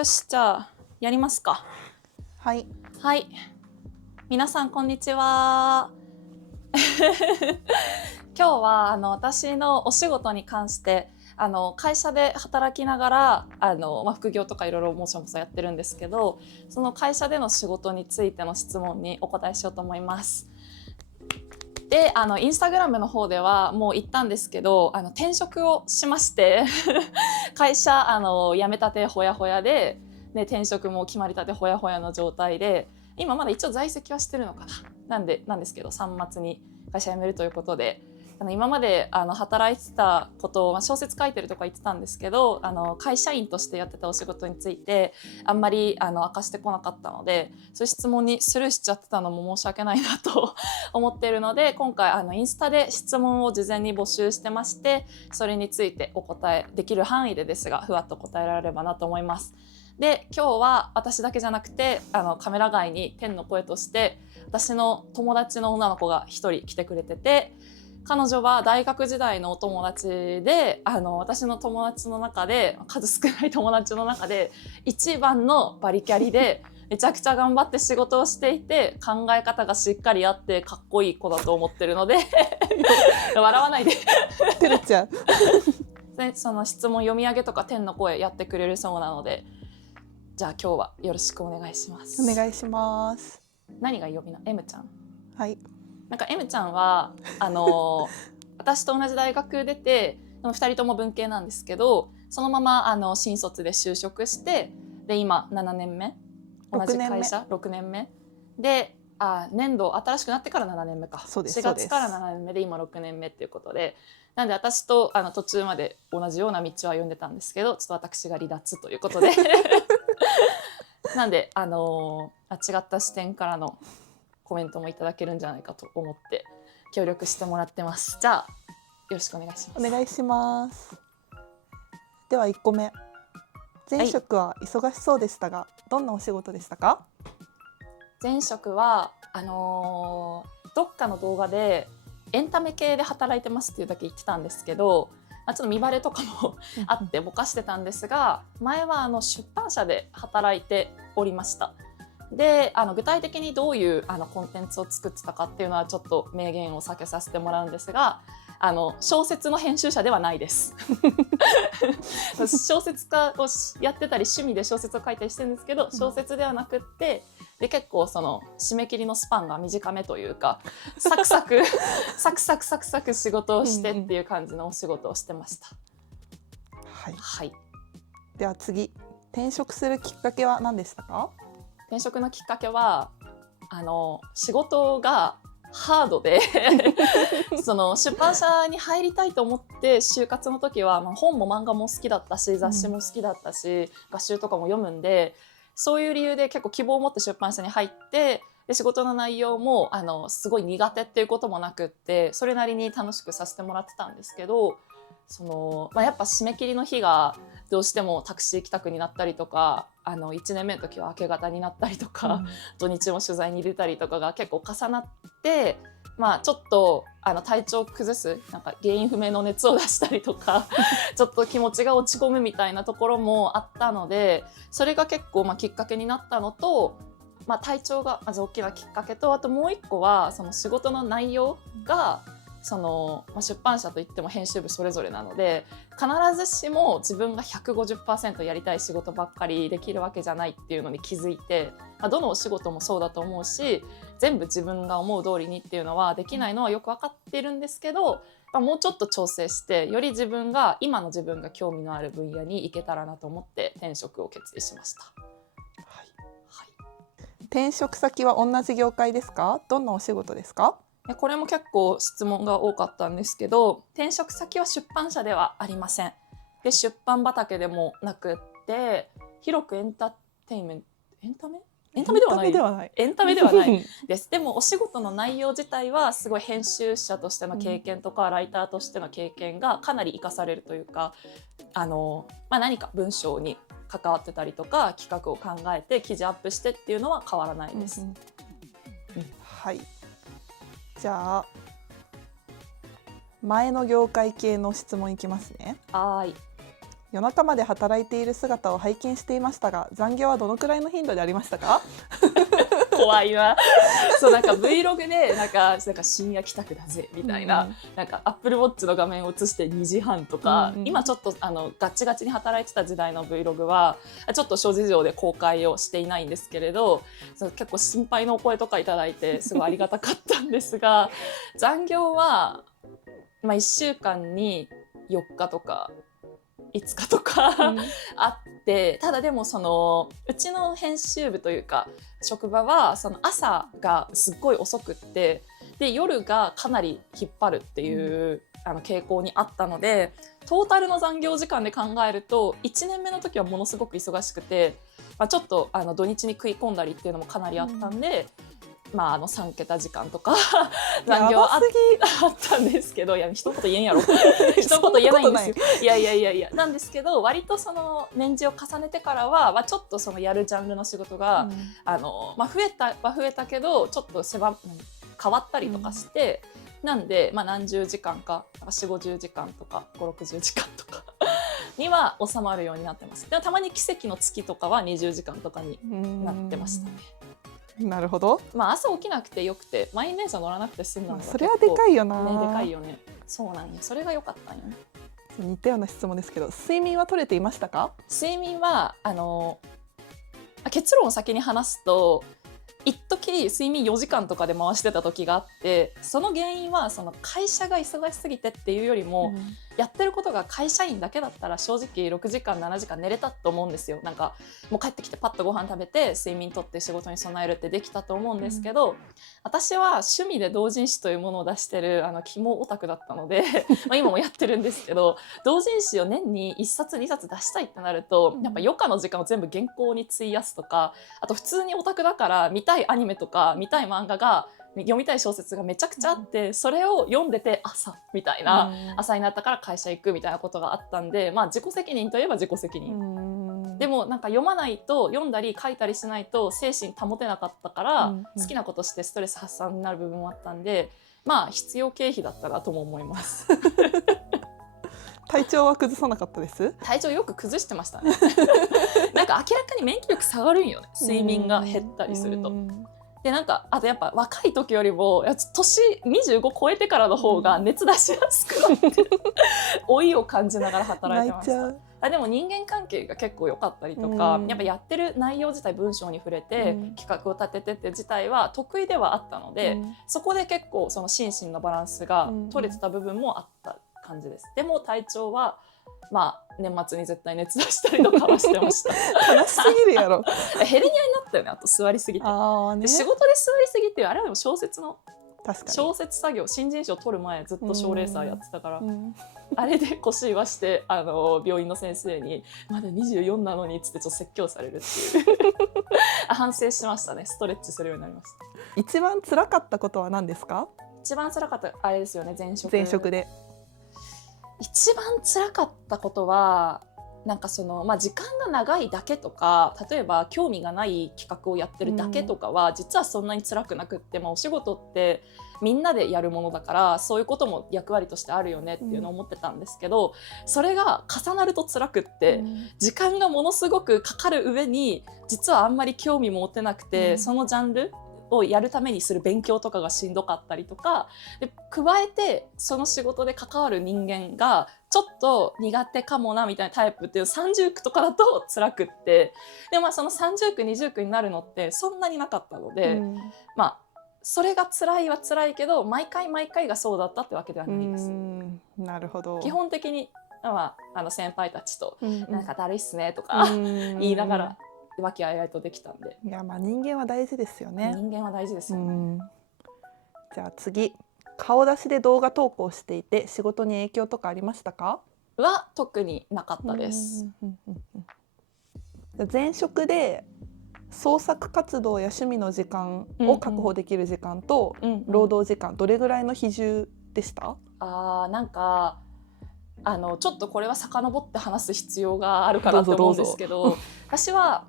よし、じゃあやりますか。はい。はい。皆さんこんにちは。今日は私のお仕事に関して会社で働きながら副業とかいろいろもそもそやってるんですけど、その会社での仕事についての質問にお答えしようと思います。でインスタグラムの方ではもう言ったんですけど転職をしまして会社辞めたてほやほやで、転職も決まりたてほやほやの状態で、今まだ一応在籍はしてるのかな、なんですけど3末に会社辞めるということで、今まで働いてたことを、小説書いてるとか言ってたんですけど会社員としてやってたお仕事についてあんまり明かしてこなかったので、そういう質問にスルーしちゃってたのも申し訳ないなと思っているので、今回インスタで質問を事前に募集してまして、それについてお答えできる範囲でですがふわっと答えられればなと思います。で、今日は私だけじゃなくてカメラ外に天の声として私の友達の女の子が一人来てくれてて、彼女は大学時代のお友達で私の友達の中で、数少ない友達の中で一番のバリキャリでめちゃくちゃ頑張って仕事をしていて、考え方がしっかりあってかっこいい子だと思ってるので笑わないでてるちゃんで、その質問読み上げとか天の声やってくれるそうなので、じゃあ今日はよろしくお願いします。お願いします。何が呼び名？ M ちゃん。はい。なんか M ちゃんは私と同じ大学出て、2人とも文系なんですけど、そのまま新卒で就職して、で今7年目、同じ会社6年目で、年度新しくなってから7年目か。そうです。4月から7年目で今6年目っていうことで、なんで私と途中まで同じような道は読んでたんですけど、ちょっと私が離脱ということでなんで違った視点からのコメントもいただけるんじゃないかと思って協力してもらってます。じゃあよろしくお願いします。お願いします。では1個目。前職は忙しそうでしたが、どんなお仕事でしたか？前職はどっかの動画でエンタメ系で働いてますっていうだけ言ってたんですけど、ちょっと見バレとかもあってぼかしてたんですが、前は出版社で働いておりました。で具体的にどういうコンテンツを作ってたかっていうのはちょっと明言を避けさせてもらうんですが、小説の編集者ではないです小説家をやってたり趣味で小説を書いたりしてるんですけど、小説ではなくって、で結構その締め切りのスパンが短めというか、サクサクサクサクサクサク仕事をしてっていう感じのお仕事をしてました。はい、はい、では次。転職するきっかけは何でしたか？転職のきっかけは仕事がハードでその出版社に入りたいと思って就活の時は、本も漫画も好きだったし雑誌も好きだったし、画集とかも読むんで、そういう理由で結構希望を持って出版社に入って、で仕事の内容もすごい苦手っていうこともなくって、それなりに楽しくさせてもらってたんですけど、やっぱ締め切りの日がどうしてもタクシー帰宅になったりとか、1年目の時は明け方になったりとか、土日も取材に出たりとかが結構重なって、ちょっと体調を崩す、なんか原因不明の熱を出したりとかちょっと気持ちが落ち込むみたいなところもあったので、それが結構きっかけになったのと、体調がまず大きなきっかけと、あともう一個はその仕事の内容が出版社といっても編集部それぞれなので、必ずしも自分が 150% やりたい仕事ばっかりできるわけじゃないっていうのに気づいて、どのお仕事もそうだと思うし、全部自分が思う通りにっていうのはできないのはよく分かってるんですけど、もうちょっと調整してより今の自分が興味のある分野に行けたらなと思って転職を決意しました。はいはい、転職先は同じ業界ですか？どんなお仕事ですか？これも結構質問が多かったんですけど、転職先は出版社ではありません。で出版畑でもなくって、広くエンタメではないです。でもお仕事の内容自体はすごい編集者としての経験とか、ライターとしての経験がかなり生かされるというか、何か文章に関わってたりとか企画を考えて記事アップしてっていうのは変わらないです。はい、じゃあ前の業界系の質問いきますね。はい。夜中まで働いている姿を拝見していましたが、残業はどのくらいの頻度でありましたか？怖いな。そうなんか Vlog でなんか深夜帰宅だぜみたいな、なんか Apple Watch の画面を映して2時半とか、今ちょっとガチガチに働いてた時代の Vlog はちょっと諸事情で公開をしていないんですけれど、結構心配のお声とかいただいてすごいありがたかったんですが残業は、1週間に4日とか5日とか、あって、ただでもうちの編集部というか職場は朝がすっごい遅くって、で夜がかなり引っ張るっていう、傾向にあったので、トータルの残業時間で考えると1年目の時はものすごく忙しくて、ちょっと土日に食い込んだりっていうのもかなりあったんで、3桁時間とか残業あったんですけど、いや一言言えんやろ一言言えないんですよ。いやなんですけど、割と年次を重ねてからは、ちょっとやるジャンルの仕事が、増えたけどちょっと変わったりとかして、なんで、何十時間か4、50時間とか5、60時間とかには収まるようになってます。でもたまに奇跡の月とかは20時間とかになってましたね。なるほど。朝起きなくてよくて、満員電車乗らなくて済んだのがそれはでかいよな。でかいよね。そうなんよ。それが良かったんよね。似たような質問ですけど、睡眠は取れていましたか？睡眠は結論を先に話すと、一時睡眠4時間とかで回してた時があって、その原因は会社が忙しすぎてっていうよりも、やってることが会社員だけだったら正直6時間7時間寝れたと思うんですよ。なんかもう帰ってきてパッとご飯食べて睡眠とって仕事に備えるってできたと思うんですけど、私は趣味で同人誌というものを出してる肝オタクだったので今もやってるんですけど、同人誌を年に1冊2冊出したいってなると、やっぱ余暇の時間を全部原稿に費やすとか、あと普通にオタクだから見たいアニメとか見たい漫画が、読みたい小説がめちゃくちゃあって、それを読んでて朝みたいな、朝になったから会社行くみたいなことがあったんで、自己責任といえば自己責任。でもなんか読まないと、読んだり書いたりしないと精神保てなかったから、好きなことしてストレス発散になる部分もあったんで、必要経費だったなとも思います体調は崩さなかったです？体調よく崩してましたねなんか明らかに免疫力下がるんよね、睡眠が減ったりすると。でなんかあとやっぱ若い時よりも年25超えてからの方が熱出しやすくなって老いを感じながら働いてました。でも人間関係が結構良かったりとか、やっぱやってる内容自体、文章に触れて企画を立ててって自体は得意ではあったので、そこで結構心身のバランスが取れてた部分もあった感じです。でも体調は年末に絶対熱出したりとかはしてました悲しすぎるやろヘルニアになったよね、あと座りすぎて。仕事で座りすぎっていう、あれはでも小説作業、新人賞取る前ずっと賞レーサーやってたから、あれで腰言わして病院の先生にまだ24なのにっつってちょっと説教されるっていう反省しましたね。ストレッチするようになりました。一番辛かったことは何ですか？一番辛かったあれですよね、前職で。一番辛かったことはなんか時間が長いだけとか、例えば興味がない企画をやってるだけとかは、実はそんなに辛くなくって、お仕事ってみんなでやるものだから、そういうことも役割としてあるよねっていうのを思ってたんですけど、それが重なると辛くって、時間がものすごくかかる上に実はあんまり興味も持てなくて、そのジャンルをやるためにする勉強とかがしんどかったりとかで、加えてその仕事で関わる人間がちょっと苦手かもなみたいなタイプっていう30区とかだと辛くって、でその30区20区になるのってそんなになかったので、それが辛いは辛いけど毎回がそうだったってわけではないです。なるほど。基本的に、先輩たちとなんかだるいっすねとか言いながら和気あいあいとできたんで。いや人間は大事ですよね。人間は大事ですよね。じゃあ次、顔出しで動画投稿していて仕事に影響とかありましたか？は特になかったです。前職で創作活動や趣味の時間を確保できる時間と労働時間、どれぐらいの比重でした？なんかちょっとこれは遡って話す必要があるかなと思うんですけど、私は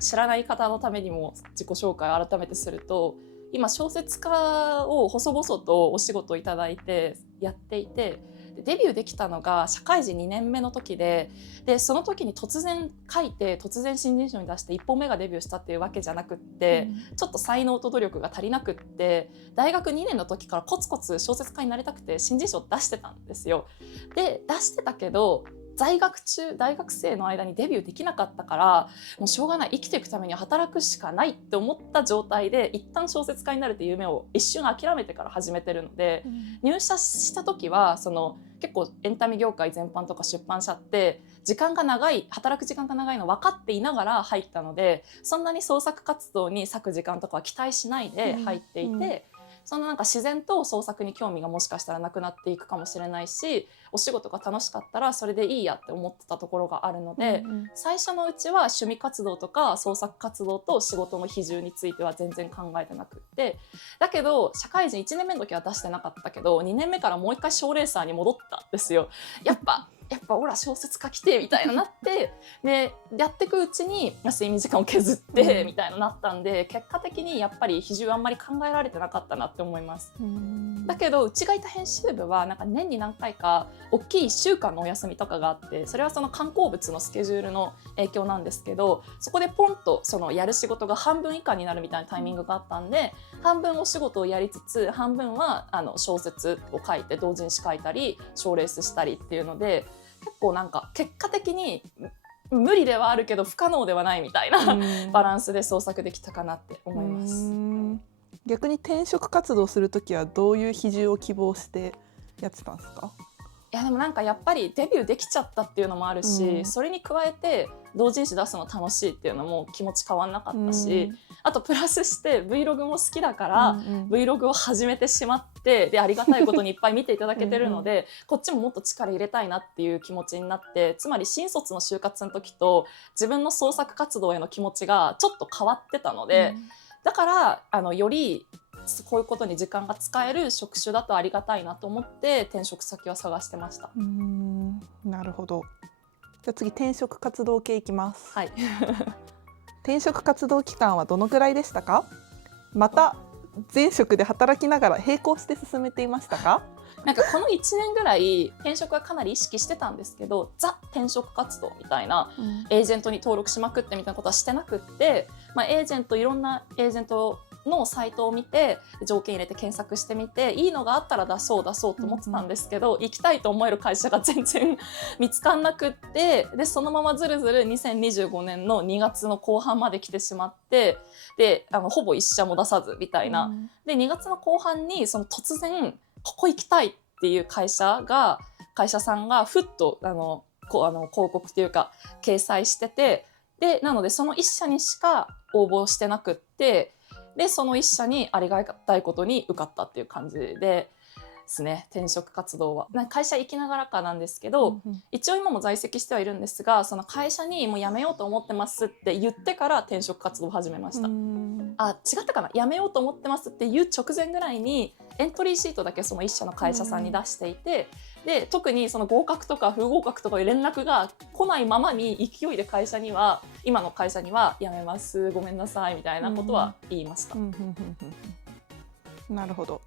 知らない方のためにも自己紹介を改めてすると、今小説家を細々とお仕事をいただいてやっていて、デビューできたのが社会人2年目の時で、その時に突然書いて突然新人賞に出して1本目がデビューしたっていうわけじゃなくって、ちょっと才能と努力が足りなくって、大学2年の時からコツコツ小説家になりたくて新人賞出してたんですよ。で出してたけど在学中大学生の間にデビューできなかったから、もうしょうがない、生きていくためには働くしかないって思った状態で一旦小説家になるっていう夢を一瞬諦めてから始めてるので、入社した時は結構エンタメ業界全般とか出版社って時間が長い、働く時間が長いの分かっていながら入ったので、そんなに創作活動に割く時間とかは期待しないで入っていて、そのなんか自然と創作に興味がもしかしたらなくなっていくかもしれないし、お仕事が楽しかったらそれでいいやって思ってたところがあるので、最初のうちは趣味活動とか創作活動と仕事の比重については全然考えてなくって、だけど社会人1年目の時は出してなかったけど2年目からもう一回賞レーサーに戻ったんですよ。やっぱオラ小説書きてみたいななってでやっていくうちに睡眠時間を削ってみたいななったんで、結果的にやっぱり比重あんまり考えられてなかったなって思います。だけどうちがいた編集部はなんか年に何回か大きい1週間のお休みとかがあって、それはその刊行物のスケジュールの影響なんですけど、そこでポンとそのやる仕事が半分以下になるみたいなタイミングがあったんで、半分お仕事をやりつつ半分は小説を書いて同人誌書いたり賞レースしたりっていうので、結構なんか結果的に無理ではあるけど不可能ではないみたいなバランスで創作できたかなって思います。逆に転職活動するときはどういう比重を希望してやってたんですか？いやでもなんかやっぱりデビューできちゃったっていうのもあるし、それに加えて同人誌出すの楽しいっていうのも気持ち変わんなかったし、あとプラスして Vlog も好きだから、Vlog を始めてしまって、でありがたいことにいっぱい見ていただけてるのでこっちももっと力入れたいなっていう気持ちになって、つまり新卒の就活の時と自分の創作活動への気持ちがちょっと変わってたので、だからよりこういうことに時間が使える職種だとありがたいなと思って転職先を探してました。なるほど。じゃあ次転職活動系いきます。はい。転職活動期間はどのくらいでしたか？また前職で働きながら並行して進めていましたか？なんかこの1年ぐらい転職はかなり意識してたんですけど、ザ転職活動みたいな、エージェントに登録しまくってみたいなことはしてなくって、エージェントいろんなエージェントのサイトを見て条件入れて検索してみて、いいのがあったら出そうと思ってたんですけど、行きたいと思える会社が全然見つかんなくって、でそのままずるずる2025年の2月の後半まで来てしまって、でほぼ1社も出さずみたいな、で2月の後半にその突然ここ行きたいっていう会社さんがふっと広告っていうか掲載してて、でなのでその1社にしか応募してなくって、でその1社にありがたいことに受かったっていう感じですね。転職活動は会社行きながらかなんですけど、一応今も在籍してはいるんですが、その会社にもう辞めようと思ってますって言ってから転職活動を始めました。違ったかな、辞めようと思ってますっていう直前ぐらいにエントリーシートだけその1社の会社さんに出していて、で特にその合格とか不合格とかいう連絡が来ないままに勢いで今の会社には辞めますごめんなさいみたいなことは言いました。なるほど。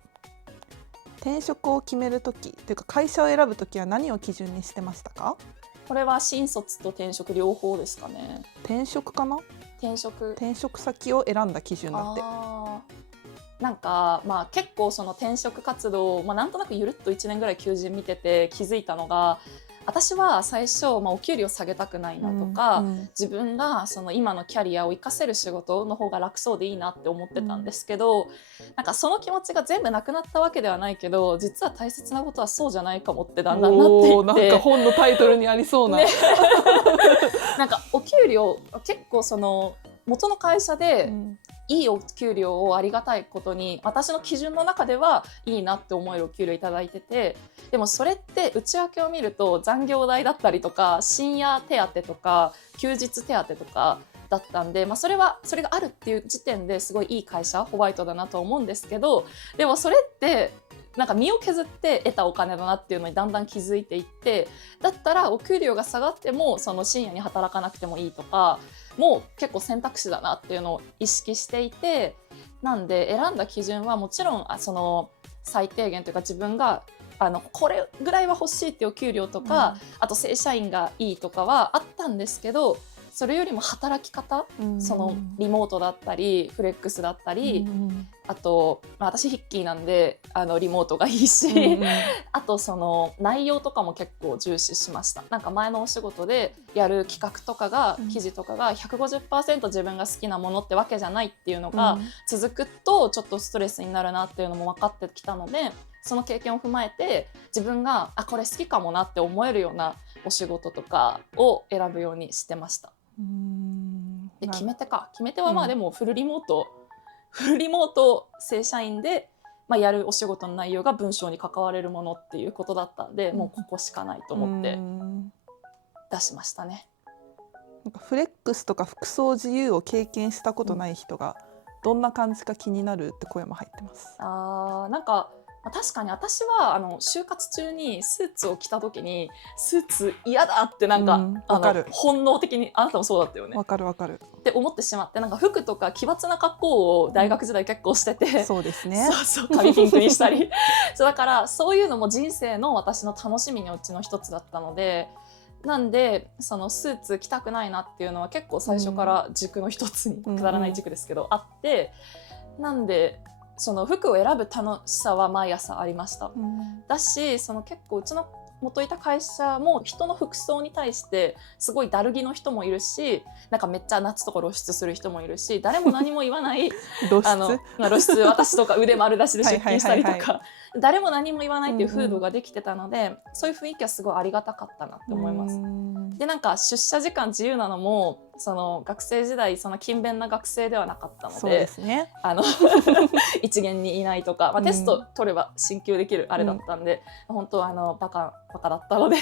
転職を決めるときというか会社を選ぶときは何を基準にしてましたか？これは新卒と転職両方ですかね。転職かな？転職先を選んだ基準だって。なんか結構その転職活動、なんとなくゆるっと1年ぐらい求人見てて気づいたのが、私は最初、お給料下げたくないなとか、自分がその今のキャリアを生かせる仕事の方が楽そうでいいなって思ってたんですけど、なんかその気持ちが全部なくなったわけではないけど、実は大切なことはそうじゃないかもってだんだんなっていって、なんか本のタイトルにありそうな、なんかお給料結構その元の会社で、いいお給料をありがたいことに私の基準の中ではいいなって思えるお給料いただいてて、でもそれって内訳を見ると残業代だったりとか深夜手当とか休日手当とかだったんで、それがあるっていう時点ですごいいい会社ホワイトだなと思うんですけど、でもそれってなんか身を削って得たお金だなっていうのにだんだん気づいていって、だったらお給料が下がってもその深夜に働かなくてもいいとか、もう結構選択肢だなっていうのを意識していて、なんで選んだ基準はもちろんその最低限というか自分がこれぐらいは欲しいっていうお給料とか、あと正社員がいいとかはあったんですけど、それよりも働き方、そのリモートだったりフレックスだったり、あと、私ヒッキーなんでリモートがいいし、あとその内容とかも結構重視しました。なんか前のお仕事でやる企画とかが、記事とかが 150% 自分が好きなものってわけじゃないっていうのが続くとちょっとストレスになるなっていうのも分かってきたので、その経験を踏まえて自分がこれ好きかもなって思えるようなお仕事とかを選ぶようにしてました。で決め手はまあでもフルリモート正社員で、やるお仕事の内容が文章に関われるものっていうことだったんで、もうここしかないと思って出しましたね。なんかフレックスとか服装自由を経験したことない人がどんな感じか気になるって声も入ってます。なんか確かに私は就活中にスーツを着た時にスーツ嫌だってなんか、かる本能的にあなたもそうだったよね。わかるって思ってしまって、なんか服とか奇抜な格好を大学時代結構してて、そうですね。そう髪ピンクにしたりそうだからそういうのも人生の私の楽しみのうちの一つだったので、なんでそのスーツ着たくないなっていうのは結構最初から軸の一つに、くだらない軸ですけど、あって、なんでその服を選ぶ楽しさは毎朝ありました。だしその結構うちの元いた会社も人の服装に対してすごいだるぎの人もいるし、なんかめっちゃ夏とか露出する人もいるし、誰も何も言わない露出私とか腕丸出しで出勤したりとか誰も何も言わないっていう風土ができてたので、そういう雰囲気はすごいありがたかったなって思います。でなんか出社時間自由なのもその学生時代その勤勉な学生ではなかったので、そうですね、一元にいないとか、テスト取れば進級できるあれだったんで、本当バカだったので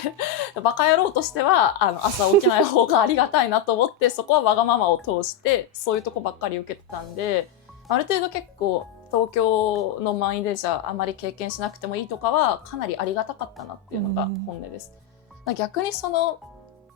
バカ野郎としては朝起きない方がありがたいなと思ってそこはわがままを通してそういうとこばっかり受けてたんで、ある程度結構東京の満員電車あまり経験しなくてもいいとかはかなりありがたかったなっていうのが本音です。逆にその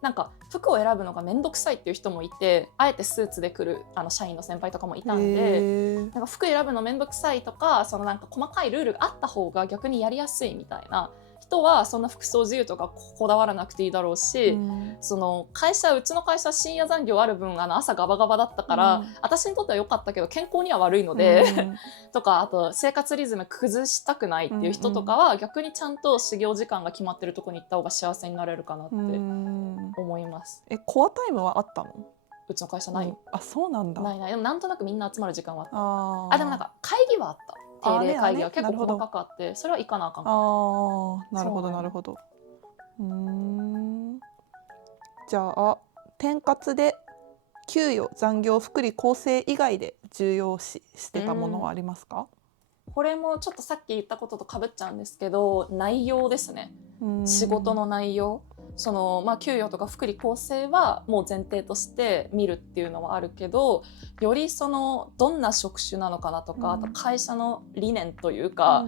なんか服を選ぶのが面倒くさいっていう人もいて、あえてスーツで来る社員の先輩とかもいたんで、なんか服選ぶの面倒くさいとか、そのなんか細かいルールがあった方が逆にやりやすいみたいな人はそんな服装自由とかこだわらなくていいだろうし、そのうちの会社深夜残業ある分朝ガバガバだったから、私にとっては良かったけど健康には悪いのでとか、あと生活リズム崩したくないっていう人とかは、逆にちゃんと始業時間が決まってるとこに行った方が幸せになれるかなって思います。コアタイムはあったの？うちの会社ない。あ、そうなんだ。ない。でもなんとなくみんな集まる時間はあった。でもなんか会議はあった。定例会議は結構細かくあって、それは行かなあかんかった。なるほどなるほど。じゃあ転活で給与、残業、福利厚生以外で重要視してたものはありますか？これもちょっとさっき言ったこととかぶっちゃうんですけど、内容ですね。仕事の内容、その給与とか福利厚生はもう前提として見るっていうのはあるけど、よりそのどんな職種なのかなとか、あと会社の理念というか、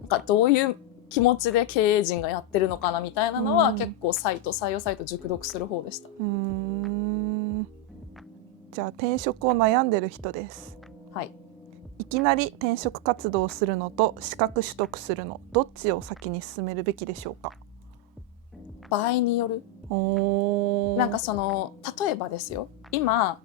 なんかどういう気持ちで経営陣がやってるのかなみたいなのは、結構採用サイト熟読する方でした。じゃあ転職を悩んでる人です。はい。いきなり転職活動をするのと資格取得するの、どっちを先に進めるべきでしょうか？場合による。なんかその例えばですよ、今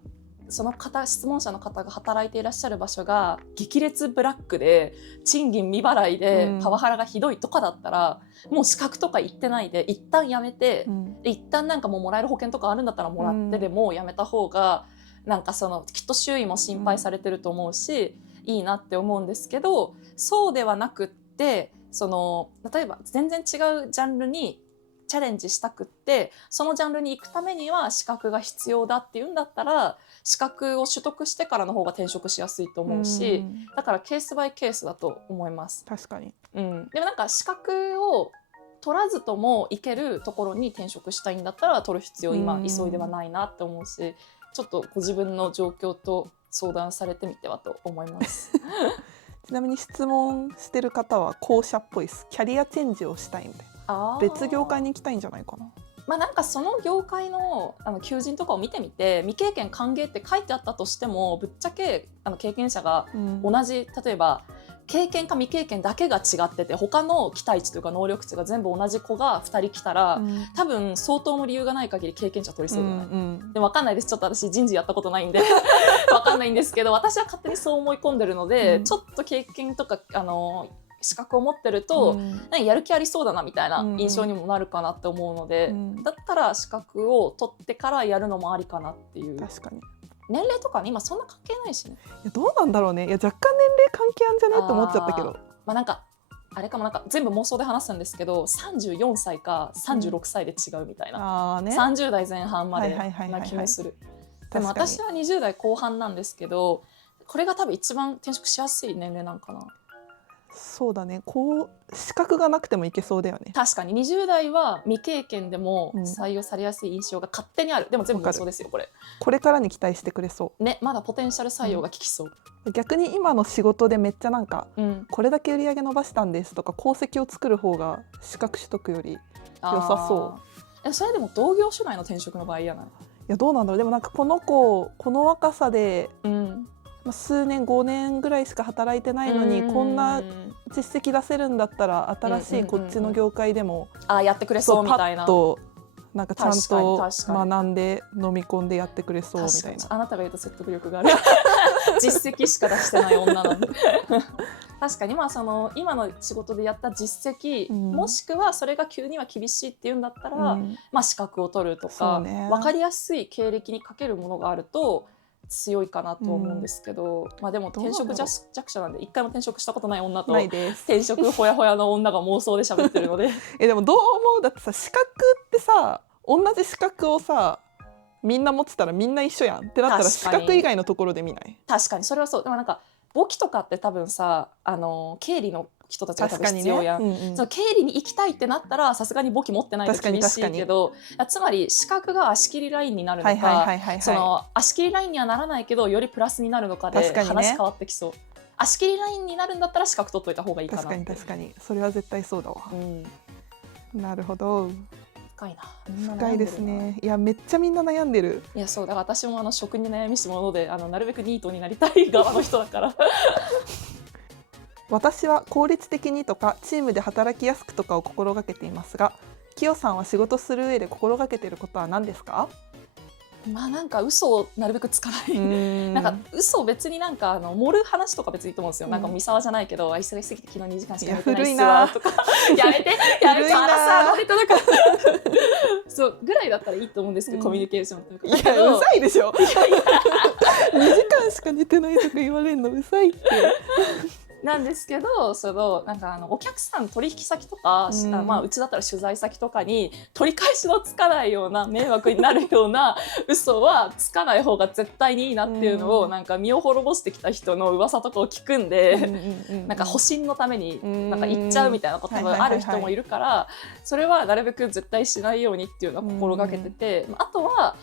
その質問者の方が働いていらっしゃる場所が激烈ブラックで賃金未払いでパワハラがひどいとかだったら、もう資格とか言ってないで一旦やめて、一旦なんかもらえる保険とかあるんだったらもらってでもやめた方が、なんかそのきっと周囲も心配されてると思うし、いいなって思うんですけど、そうではなくって、その例えば全然違うジャンルにチャレンジしたくって、そのジャンルに行くためには資格が必要だっていうんだったら、資格を取得してからの方が転職しやすいと思うし、だからケースバイケースだと思います。確かに。でもなんか資格を取らずとも行けるところに転職したいんだったら取る必要今急いではないなって思うし、ちょっとご自分の状況と相談されてみてはと思いますちなみに質問してる方は後者っぽいです。キャリアチェンジをしたいんで、別業界に行きたいんじゃないかな。なんかその業界の求人とかを見てみて、未経験歓迎って書いてあったとしても、ぶっちゃけ経験者が同じ、例えば経験か未経験だけが違ってて他の期待値というか能力値が全部同じ子が2人来たら、多分相当の理由がない限り経験値は取りそうじゃない、でも分かんないです。ちょっと私人事やったことないんで分かんないんですけど、私は勝手にそう思い込んでるので、ちょっと経験とか資格を持ってると、やる気ありそうだなみたいな印象にもなるかなって思うので、だったら資格を取ってからやるのもありかなっていう。確かに年齢とかね今そんな関係ないしね。いやどうなんだろうね。いや若干年齢関係あるんじゃねって思っちゃったけど、なんかあれかも、なんか全部妄想で話すんですけど34歳か36歳で違うみたいな、30代前半までな気もする。でも私は20代後半なんですけど、これが多分一番転職しやすい年齢なんかな。そうだね。こう資格がなくてもいけそうだよね。確かに20代は未経験でも採用されやすい印象が勝手にある。でも全部妄想ですよこれ。これからに期待してくれそうね。まだポテンシャル採用が効きそう、逆に今の仕事でめっちゃなんか、これだけ売り上げ伸ばしたんですとか功績を作る方が資格取得より良さそう。それでも同業種内の転職の場合嫌なの。いやどうなんだろう。でもなんかこの子この若さで、数年5年ぐらいしか働いてないのに、こんな実績出せるんだったら新しいこっちの業界でもやってくれそうみたいな。パッとなんかちゃんと学んで飲み込んでやってくれそうみたいな。あなたが言うと説得力がある実績しか出してない女なんで確かにその今の仕事でやった実績、もしくはそれが急には厳しいっていうんだったら、資格を取るとか、分かりやすい経歴にかけるものがあると強いかなと思うんですけど、でも転職弱者なんで一回も転職したことない女と転職ほやほやの女が妄想で喋ってるのででもどう思う？だってさ資格ってさ同じ資格をさみんな持ってたらみんな一緒やんってなったら資格以外のところで見ない？確かにそれはそう。でもなんか簿記とかって多分さ経理の人たちが多分必要やん、その経理に行きたいってなったらさすがに簿記持ってないと厳しいけど、つまり資格が足切りラインになるのか、その足切りラインにはならないけどよりプラスになるのかで話変わってきそう。足切りラインになるんだったら資格取っといた方がいいかな。確かにそれは絶対そうだわ、なるほど。深いな。深いですね。いやめっちゃみんな悩んでる。いやそうだから私も職に悩みし者でなるべくニートになりたい側の人だから私は効率的にとかチームで働きやすくとかを心がけていますが、きよさんは仕事する上で心がけていることは何ですか？なんか嘘をなるべくつかないなんか嘘を別になんか盛る話とか別にいいと思うんですよ。なんか三沢じゃないけど忙しすぎて昨日2時間しか寝てないっすわとかやめてあらさ乗れてなかったそうぐらいだったらいいと思うんですけど、コミュニケーションというか。いやうざいでしょ2時間しか寝てないとか言われるのうざいってなんですけど、なんかお客さん取引先とか、うちだったら取材先とかに取り返しのつかないような迷惑になるような嘘はつかない方が絶対にいいなっていうのを、なんか身を滅ぼしてきた人の噂とかを聞くんで、なんか保身のためになんか言っちゃうみたいなことがある人もいるから、それはなるべく絶対しないようにっていうのは心がけてて、あとは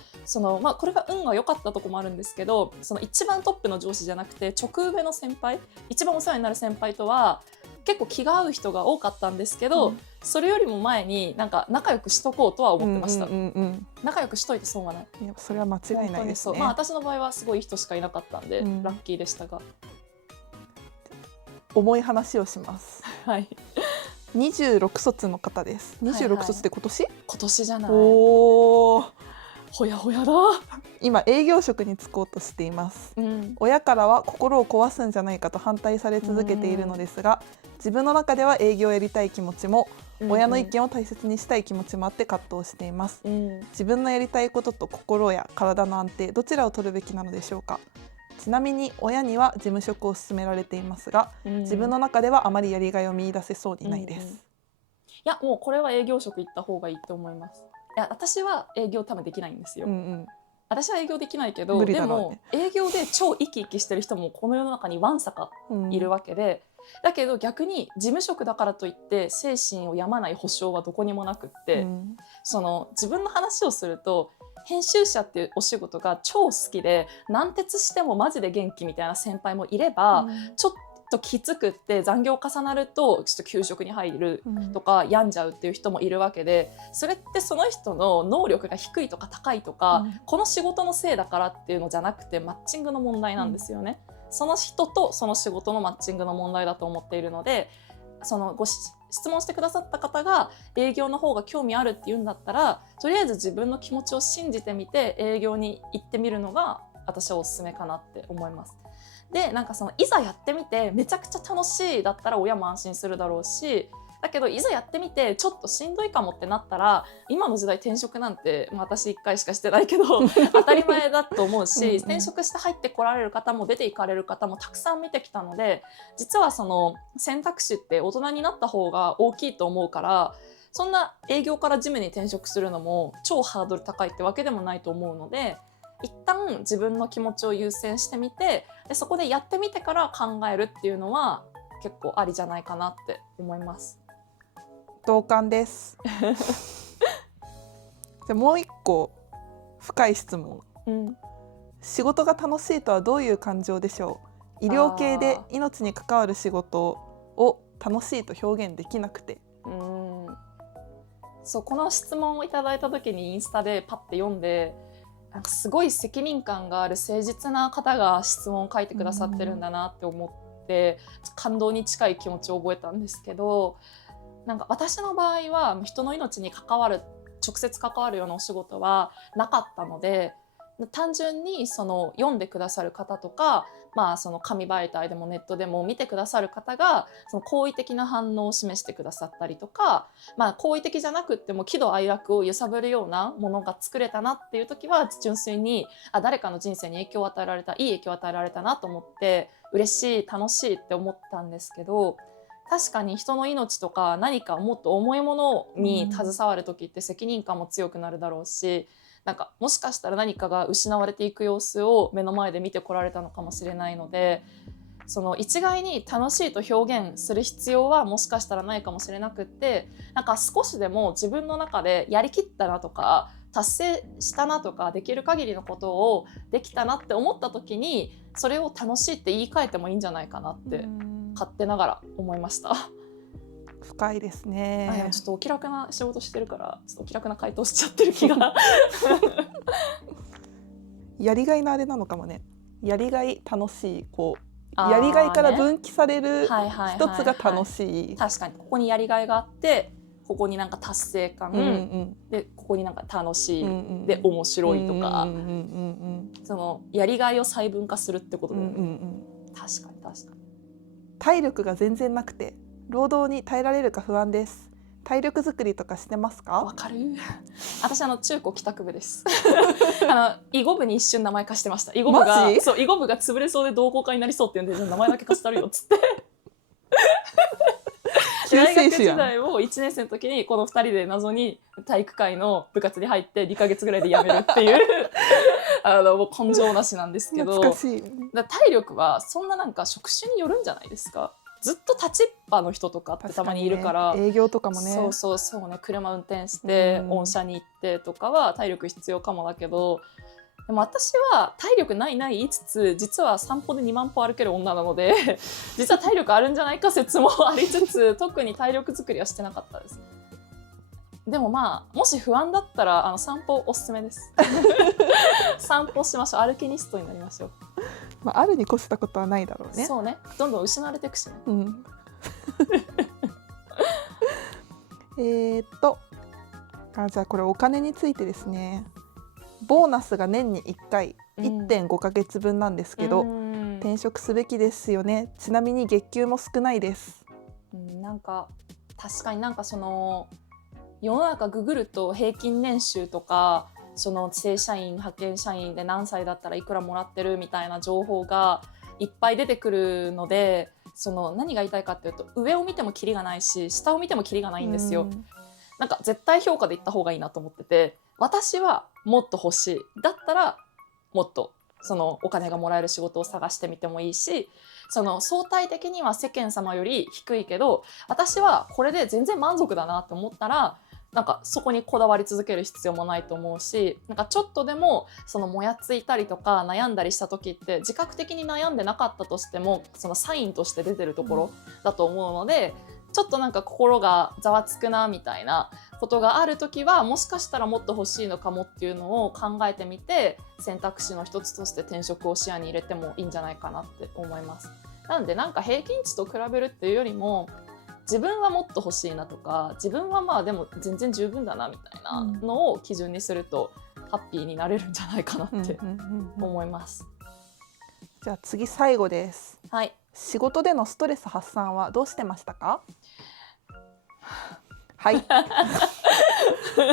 これが運が良かったとこもあるんですけど、その一番トップの上司じゃなくて直上の先輩、一番お世話になる先輩とは結構気が合う人が多かったんですけど、それよりも前になんか仲良くしとこうとは思ってました、仲良くしといて損がない。いやそれは間違いないですね。私の場合はすごいいい人しかいなかったんで、ラッキーでしたが。重い話をしますはい26卒の方です。26卒って今年？今年じゃない。おーほやほやだ。今営業職に就こうとしています、親からは心を壊すんじゃないかと反対され続けているのですが、自分の中では営業をやりたい気持ちも、親の意見を大切にしたい気持ちもあって葛藤しています、自分のやりたいことと心や体の安定、どちらを取るべきなのでしょうか。ちなみに親には事務職を勧められていますが、自分の中ではあまりやりがいを見出せそうにないです、いやもうこれは営業職行った方がいいと思います。いや私は営業多分できないんですよ、私は営業できないけど、でも営業で超生き生きしてる人もこの世の中にわんさかいるわけで、だけど逆に事務職だからといって精神を病まない保証はどこにもなくって、自分の話をすると編集者っていうお仕事が超好きで何徹してもマジで元気みたいな先輩もいれば、ちょっときつくって残業重なるとちょっと休職に入るとか病んじゃうっていう人もいるわけで、それってその人の能力が低いとか高いとか、この仕事のせいだからっていうのじゃなくてマッチングの問題なんですよね、その人とその仕事のマッチングの問題だと思っているので、その質問してくださった方が営業の方が興味あるって言うんだったら、とりあえず自分の気持ちを信じてみて営業に行ってみるのが私はおすすめかなって思います。でなんかそのいざやってみてめちゃくちゃ楽しいだったら親も安心するだろうし、だけどいざやってみてちょっとしんどいかもってなったら、今の時代転職なんて、私1回しかしてないけど当たり前だと思うし転職して入ってこられる方も出ていかれる方もたくさん見てきたので、実はその選択肢って大人になった方が大きいと思うから、そんな営業から事務に転職するのも超ハードル高いってわけでもないと思うので、一旦自分の気持ちを優先してみて、でそこでやってみてから考えるっていうのは結構ありじゃないかなって思います。同感です。じゃあもう一個深い質問、仕事が楽しいとはどういう感情でしょう。医療系で命に関わる仕事を楽しいと表現できなくて。そう、この質問をいただいた時にインスタでパッて読んで、なんかすごい責任感がある誠実な方が質問を書いてくださってるんだなって思って、感動に近い気持ちを覚えたんですけど、なんか私の場合は人の命に直接関わるようなお仕事はなかったので、単純にその読んでくださる方とか、その紙媒体でもネットでも見てくださる方がその好意的な反応を示してくださったりとか、好意的じゃなくっても喜怒哀楽を揺さぶるようなものが作れたなっていう時は、純粋に誰かの人生に影響を与えられた、いい影響を与えられたなと思って嬉しい、楽しいって思ったんですけど、確かに人の命とか何かもっと重いものに携わる時って責任感も強くなるだろうし、なんかもしかしたら何かが失われていく様子を目の前で見てこられたのかもしれないので、その一概に楽しいと表現する必要はもしかしたらないかもしれなくって、なんか少しでも自分の中でやりきったなとか達成したなとかできる限りのことをできたなって思った時に、それを楽しいって言い換えてもいいんじゃないかなって勝手ながら思いました。深いですね。ちょっとお気楽な仕事してるからちょっとお気楽な回答しちゃってる気がやりがいのあれなのかもね。やりがい、楽しい、やりがいから分岐される一つが楽しい。確かにここにやりがいがあって、ここになんか達成感、でここになんか楽しい、で面白いとか、そのやりがいを細分化するってことだよね。確かに。体力が全然なくて労働に耐えられるか不安です。体力作りとかしてますか？わかる。私中高帰宅部です囲碁部に一瞬名前貸してました。囲碁部が潰れそうで同好会になりそうって言うんで、名前だけ貸してあるよっつって大学時代を1年生の時にこの2人で謎に体育会の部活に入って2ヶ月ぐらいで辞めるっていうもう根性なしなんですけど、体力はそんななんか職種によるんじゃないですか。ずっと立ちっぱの人とかってたまにいるから、営業とかもね、そうね、車運転して御社に行ってとかは体力必要かもだけど、でも私は体力ない言いつつ、実は散歩で2万歩歩ける女なので実は体力あるんじゃないか説もありつつ特に体力作りはしてなかったです。でももし不安だったら散歩おすすめです散歩しましょう。歩きニストになりましょう。あるに越したことはないだろうね。そうね、どんどん失われていくしね。じゃあこれお金についてですね。ボーナスが年に1回 1.5 ヶ月分なんですけど、転職すべきですよね。ちなみに月給も少ないです。なんか確かにその世の中ググると平均年収とか、その正社員派遣社員で何歳だったらいくらもらってるみたいな情報がいっぱい出てくるので、その何が言いたいかっていうと、上を見てもキリがないし下を見てもキリがないんですよ。なんか絶対評価でいった方がいいなと思ってて、私はもっと欲しいだったらもっとそのお金がもらえる仕事を探してみてもいいし、その相対的には世間様より低いけど私はこれで全然満足だなと思ったら、なんかそこにこだわり続ける必要もないと思うし、なんかちょっとでもそのもやついたりとか悩んだりした時って自覚的に悩んでなかったとしてもそのサインとして出てるところだと思うので、ちょっとなんか心がざわつくなみたいなことがある時は、もしかしたらもっと欲しいのかもっていうのを考えてみて、選択肢の一つとして転職を視野に入れてもいいんじゃないかなって思います。なのでなんか平均値と比べるっていうよりも、自分はもっと欲しいなとか、自分はまあでも全然十分だなみたいなのを基準にするとハッピーになれるんじゃないかなって思います。じゃあ次最後です。はい。仕事でのストレス発散はどうしてましたか？はい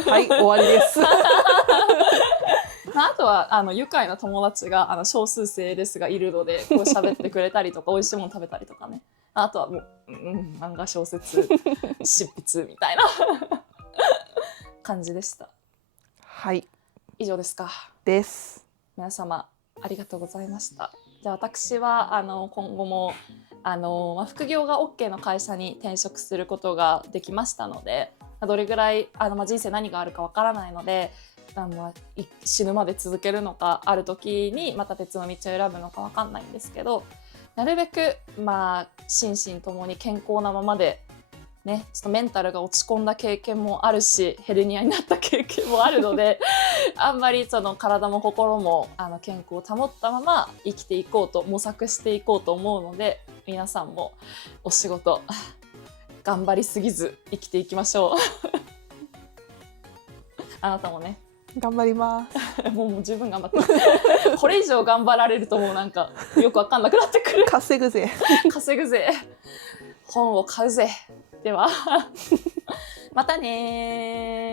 はい、終わりですあとは愉快な友達が少数精ですがいるので、こう喋ってくれたりとか美味しいもの食べたりとかね。あとはもう、漫画小説執筆みたいな感じでした。はい、以上ですか。です。皆様ありがとうございました。じゃあ私は今後も副業が OK の会社に転職することができましたので、どれぐらい人生何があるかわからないので、死ぬまで続けるのか、ある時にまた別の道を選ぶのかわかんないんですけど、なるべく心身ともに健康なままでね、ちょっとメンタルが落ち込んだ経験もあるし、ヘルニアになった経験もあるのであんまりその体も心も健康を保ったまま生きていこうと模索していこうと思うので、皆さんもお仕事頑張りすぎず生きていきましょうあなたもね、頑張りますもう十分頑張ってこれ以上頑張られるともうなんかよくわかんなくなってくる稼ぐぜ稼ぐぜ、本を買うぜ。ではまたね。